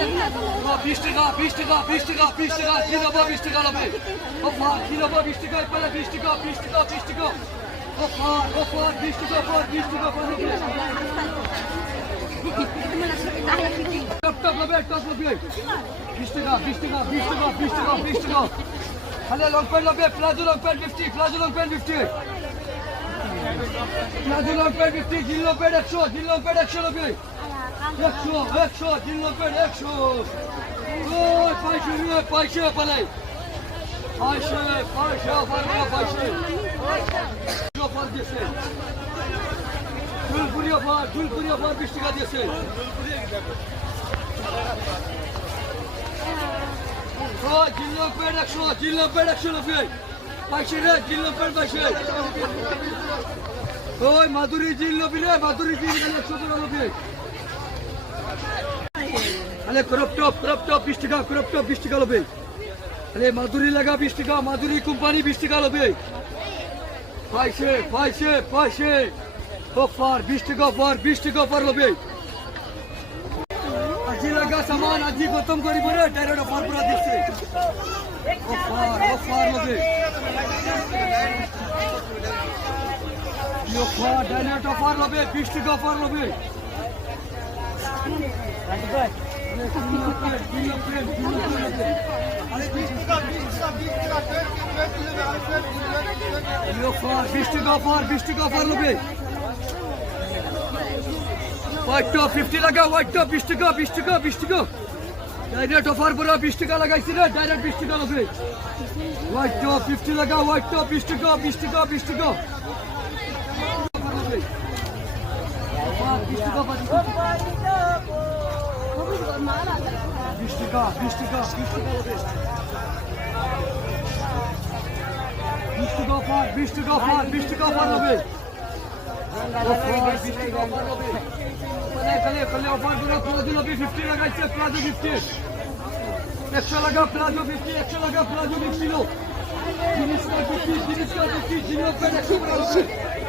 20 টাকা 20 টাকা 20 টাকা 20 টাকা কি নেব 20 টাকা নেবে ও মা কি নেব 20 টাকা পরে 20 টাকা 20 টাকা 20 টাকা ও মা 20 টাকা পর 20 টাকা পর টপ নেবে 20 টাকা 20 টাকা 20 টাকা 20 টাকা 20 টাকা খালি লং প্যান্ট নেবে palazzo long pant 50 palazzo long pant 50 palazzo long pant 50 জিন লং প্যান্ট 100 জিন লং প্যান্ট 100 নেবে 100 জিন লং প্যান্ট 100 ওই পয়সা পালাই পয়সা অফার দিয়েছে ফুলপুরি অফার 20 টাকা দিয়েছে জিল্লো পেড 100 জিল্লো পেড 100 নব্বই পয়সা রে জিল্লো পেড পয়সা ওই মাধুরী জিল্লো বিলে মাধুরী জিল্লো 100 আরে ক্রপ টপ 20 টাকা ক্রপ টপ 20 টাকা লবে আরে মাধুরী লাগা 20 টাকা মাধুরী কোম্পানি 20 টাকা লবে পয়সা অফার 20 টাকা অফার 20 টাকা অফার লবে আজি লাগা সামান আজি খতম করিব রে ডাইরেক্ট অফার পুরা দিছে অফার লবে অফার ডাইরেক্ট অফার লবে 20 টাকা অফার লবে $20 অফার লবে হোয়াইট টপ 50 লাগা হোয়াইট টপ 20 টাকা ডাইরেক্ট অফার পুরো 20 টাকা লাগাইছি রে ডাইরেক্ট 20 টাকা লবে হোয়াইট টপ 50 লাগা হোয়াইট টপ 20 টাকা অফার লবে অফার করে প্লাজো লবে 50 লাগাইছে প্লাজো 50 100 লাগা প্লাজো 50 100 লাগা প্লাজো 50 জিনিস 50 জিনিস 50 জিনিস 100